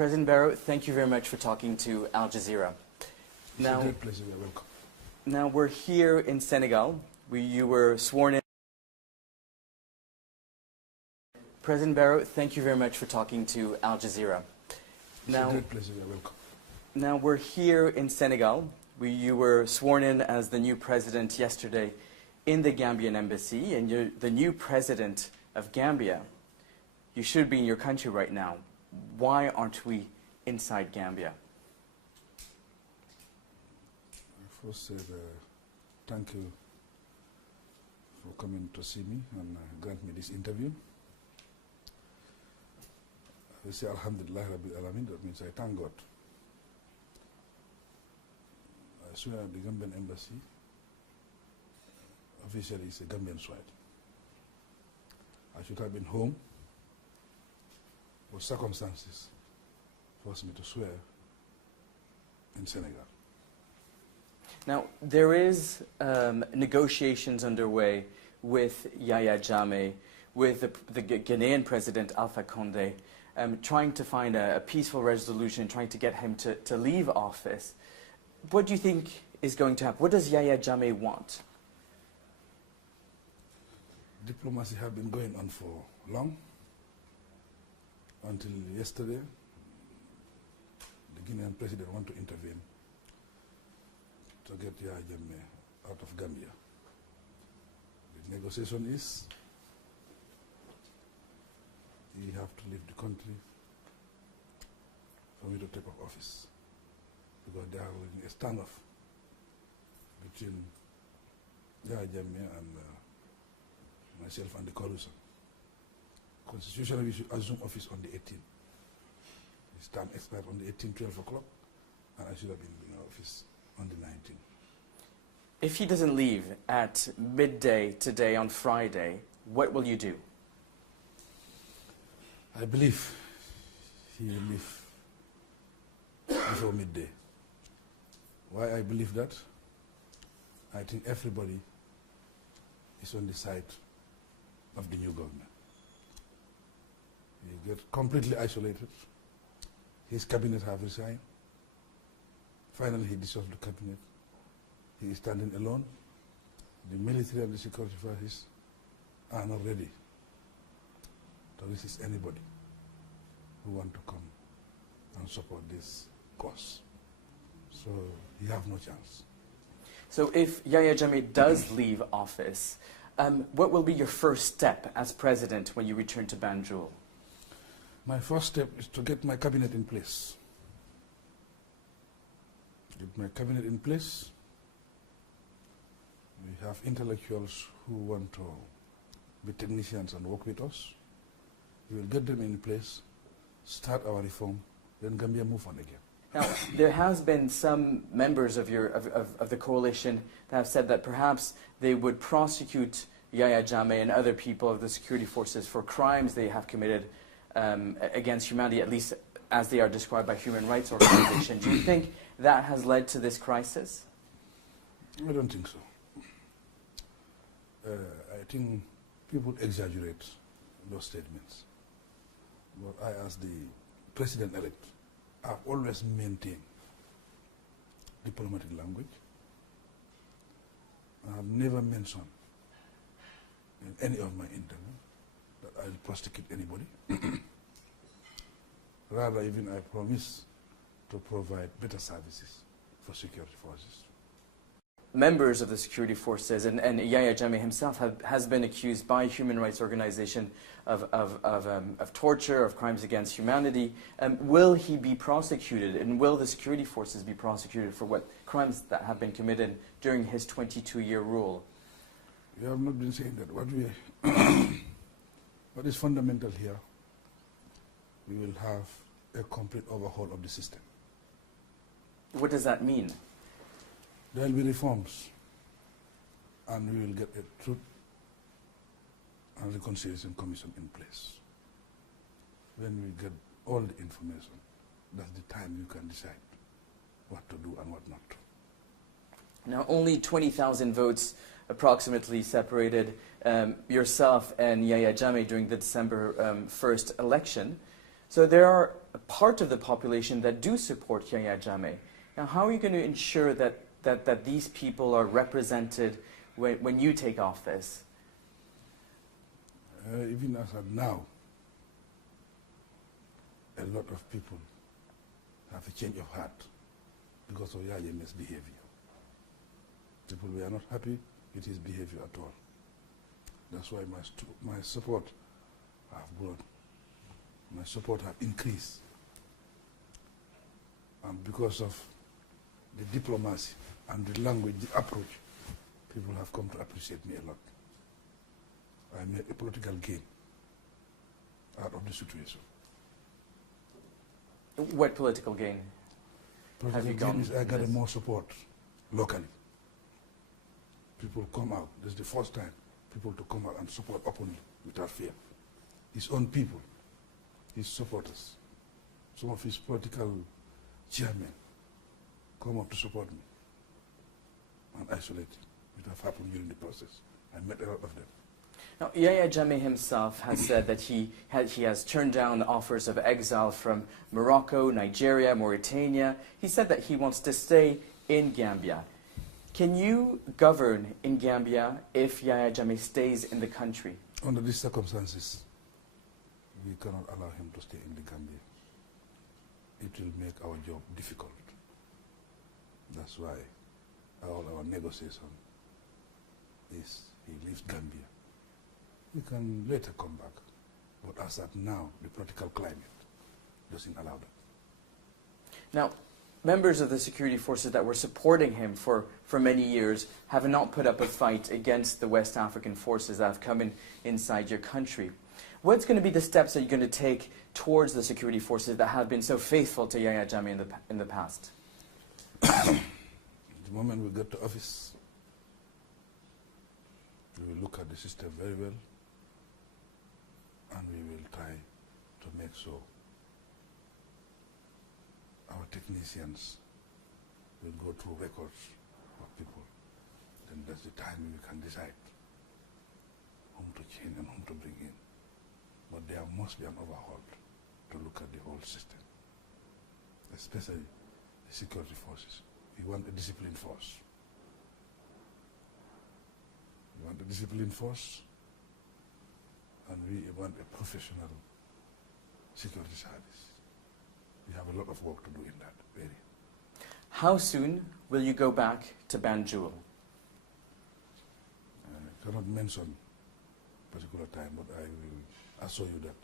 President Barrow, thank you very much for talking to Al Jazeera. It's a great pleasure. You're welcome. Now we're here in Senegal. You were sworn in. President Barrow, thank you very much for talking to Al Jazeera. It's a great pleasure. You're welcome. Now we're here in Senegal. You were sworn in as the new president yesterday in the Gambian embassy, and you're the new president of Gambia. You should be in your country right now. Why aren't we inside Gambia? I first said thank you for coming to see me and grant me this interview. I say Alhamdulillah Rabbil Alamin, that means I thank God. I swear the Gambian embassy officially is a Gambian side. I should have been home, but circumstances forced me to swear in Senegal. Now, there is negotiations underway with Yahya Jammeh, with the Ghanaian president Alpha Condé, trying to find a peaceful resolution, trying to get him to leave office. What do you think is going to happen? What does Yahya Jammeh want? Diplomacy has been going on for long. Until yesterday, the Guinean president wanted to intervene to get Yahya Jammeh out of Gambia. The negotiation is he have to leave the country for me to take up office, because they are in a standoff between Yahya Jammeh and myself and the coalition. Constitutionally, we should assume office on the 18th. His term expired on the 18th, 12 o'clock, and I should have been in office on the 19th. If he doesn't leave at midday today on Friday, what will you do? I believe he will leave before midday. Why I believe that? I think everybody is on the side of the new government. He get completely isolated. His cabinet have resigned. Finally, he dissolved the cabinet. He is standing alone. The military and the security forces are not ready to resist anybody who want to come and support this cause. So he have no chance. So if Yahya Jammeh does leave office, what will be your first step as president when you return to Banjul? My first step is to get my cabinet in place. Get my cabinet in place. We have intellectuals who want to be technicians and work with us. We will get them in place, start our reform, then Gambia move on again. Now, there has been some members of the coalition that have said that perhaps they would prosecute Yahya Jammeh and other people of the security forces for crimes they have committed against humanity, at least as they are described by human rights organizations. Do you think that has led to this crisis? I don't think so. I think people exaggerate those statements. But I, as the president-elect, I've always maintained diplomatic language. I have never mentioned in any of my interviews that I'll prosecute anybody. Rather, even I promise to provide better services for security forces. Members of the security forces and Yahya Jammeh himself has been accused by human rights organizations of torture, of crimes against humanity. Will he be prosecuted, and will the security forces be prosecuted for what crimes that have been committed during his 22-year rule? We have not been saying that. What is fundamental here, we will have a complete overhaul of the system. What does that mean? There will be reforms, and we will get a Truth and Reconciliation Commission in place. When we get all the information, that's the time you can decide what to do and what not to. Now, only 20,000 votes approximately separated yourself and Yahya Jammeh during the December 1st election. So there are a part of the population that do support Yahya Jammeh. Now, how are you going to ensure that these people are represented when you take office? Even as of now, a lot of people have a change of heart because of Yahya Jammeh's behavior. People were not happy with his behavior at all. That's why my support have grown. My support have increased. And because of the diplomacy and the language, the approach, people have come to appreciate me a lot. I made a political gain out of the situation. What political gain have you gotten? I got more support locally. People come out. This is the first time people to come out and support openly without fear. His own people, his supporters, some of his political chairmen come up to support me and isolate it. It have happened during the process. I met a lot of them. Now, Yahya Jammeh himself has said that he has turned down offers of exile from Morocco, Nigeria, Mauritania. He said that he wants to stay in Gambia. Can you govern in Gambia if Yahya Jammeh stays in the country? Under these circumstances, we cannot allow him to stay in the Gambia. It will make our job difficult. That's why all our negotiation is he leaves Gambia. He can later come back. But as at now, the political climate doesn't allow that. Now, members of the security forces that were supporting him for many years have not put up a fight against the West African forces that have come inside your country. What's going to be the steps that you're going to take towards the security forces that have been so faithful to Yahya Jammeh in the past? The moment we get to office, we will look at the system very well, and we will try to make sure our technicians will go through records of people. Then that's the time we can decide whom to change and whom to bring in. But there must be an overhaul to look at the whole system, especially the security forces. We want a disciplined force. We want a disciplined force, and we want a professional security service. We have a lot of work to do in that area. How soon will you go back to Banjul? I cannot mention a particular time, but I will assure you that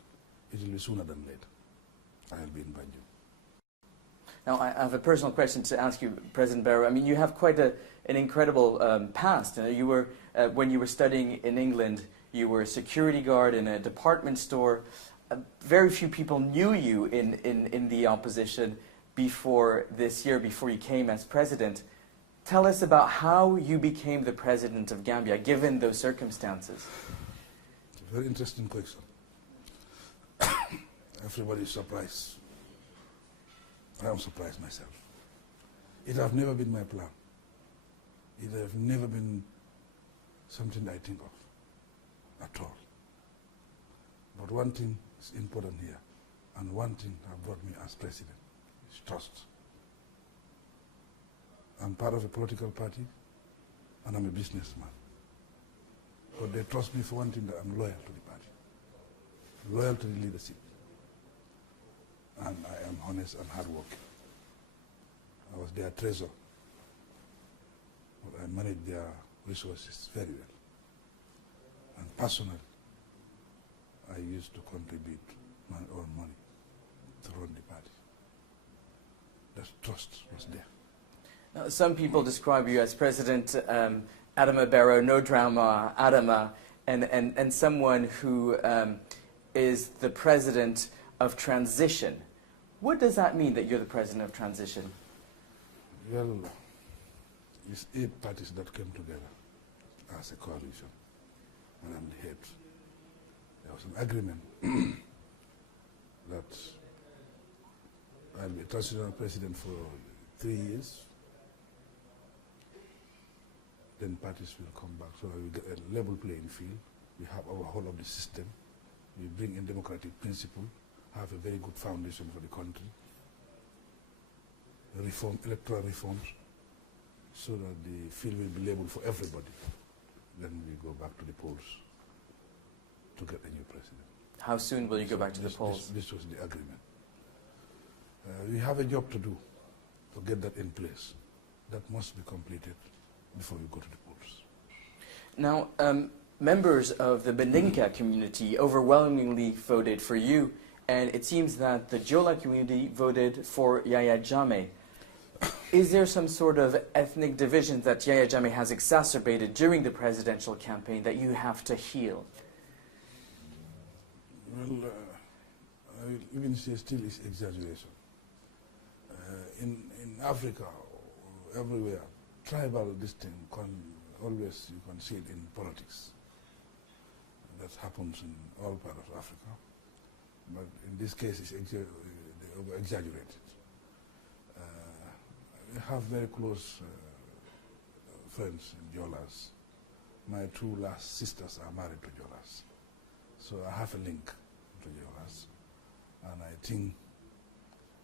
it will be sooner than later. I will be in Banjul. Now, I have a personal question to ask you, President Barrow. I mean, you have quite an incredible past. You were, when you were studying in England, you were a security guard in a department store. Very few people knew you in the opposition before this year, before you came as president. Tell us about how you became the president of Gambia, given those circumstances. It's a very interesting question. Everybody is surprised. I am surprised myself. It has never been my plan. It has never been something I think of at all. But one thing is important here, and one thing that brought me as president is trust. I'm part of a political party, and I'm a businessman. But they trust me for one thing, that I'm loyal to the party, loyal to the leadership, and I am honest and hardworking. I was their treasurer, but I managed their resources very well. And personally, I used to contribute my own money to run the party. That trust was there. Now, some people describe you as President Adama Barrow, no drama Adama, and someone who is the president of transition. What does that mean, that you're the president of transition? Well, it's 8 parties that came together as a coalition, and I'm the head. There was an agreement that I'll be transitional president for 3 years. Then parties will come back, so we will get a level playing field. We have our whole of the system. We bring in democratic principle, have a very good foundation for the country, electoral reforms, so that the field will be labeled for everybody. Then we go back to the polls to get a new president. How soon will you go back to the polls? This was the agreement. We have a job to do to get that in place. That must be completed before we go to the polls. Now, members of the Beninka community overwhelmingly voted for you, and it seems that the Jola community voted for Yahya Jammeh. Is there some sort of ethnic division that Yahya Jammeh has exacerbated during the presidential campaign that you have to heal? Well, I will even say still is exaggeration. In Africa, everywhere, tribal distinct always you can see it in politics. That happens in all parts of Africa, but in this case it's exaggerated. I have very close friends in Jolas. My two last sisters are married to Jolas, so I have a link to Jolas, and I think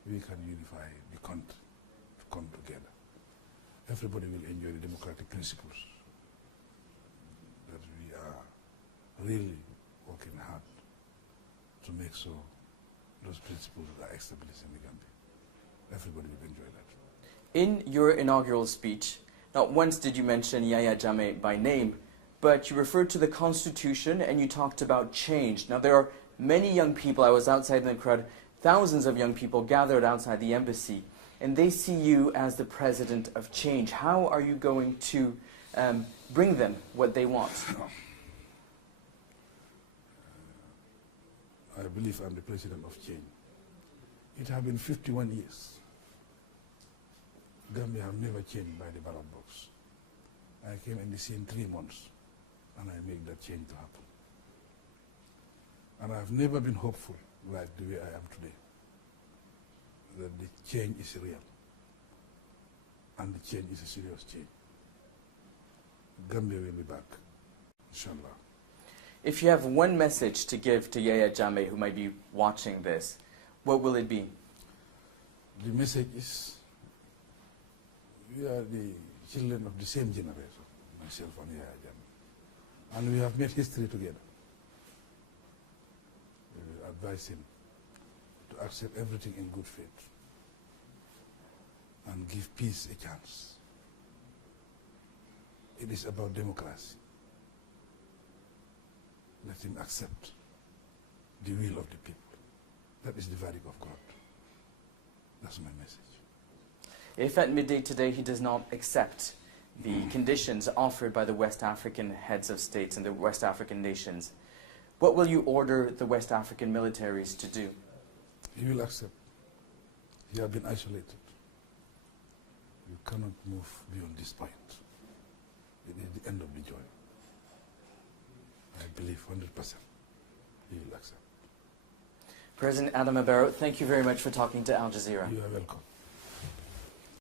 we can unify the country to come together. Everybody will enjoy the democratic principles that we are really working hard to make sure those principles are established in the Gambia. Everybody will enjoy that. In your inaugural speech, not once did you mention Yahya Jammeh by name, but you referred to the Constitution and you talked about change. Now there are many young people, I was outside in the crowd, thousands of young people gathered outside the embassy, and they see you as the president of change. How are you going to bring them what they want? I believe I'm the president of change. It has been 51 years. Gambia have never changed by the ballot box. I came in the scene 3 months, and I made that change to happen. And I've never been hopeful like the way I am today, that the change is real, and the change is a serious change. Gambia will be back, inshallah. If you have one message to give to Yahya Jammeh who might be watching this, what will it be? The message is, we are the children of the same generation, myself and Yahya Jammeh, and we have made history together. We will advise him to accept everything in good faith and give peace a chance. It is about democracy. Let him accept the will of the people. That is the verdict of God. That's my message. If at midday today he does not accept the conditions offered by the West African heads of states and the West African nations, what will you order the West African militaries to do? He will accept. He has been isolated. You cannot move beyond this point. It is the end of the journey. I believe 100% he will accept. President Adama, thank you very much for talking to Al Jazeera. You are welcome.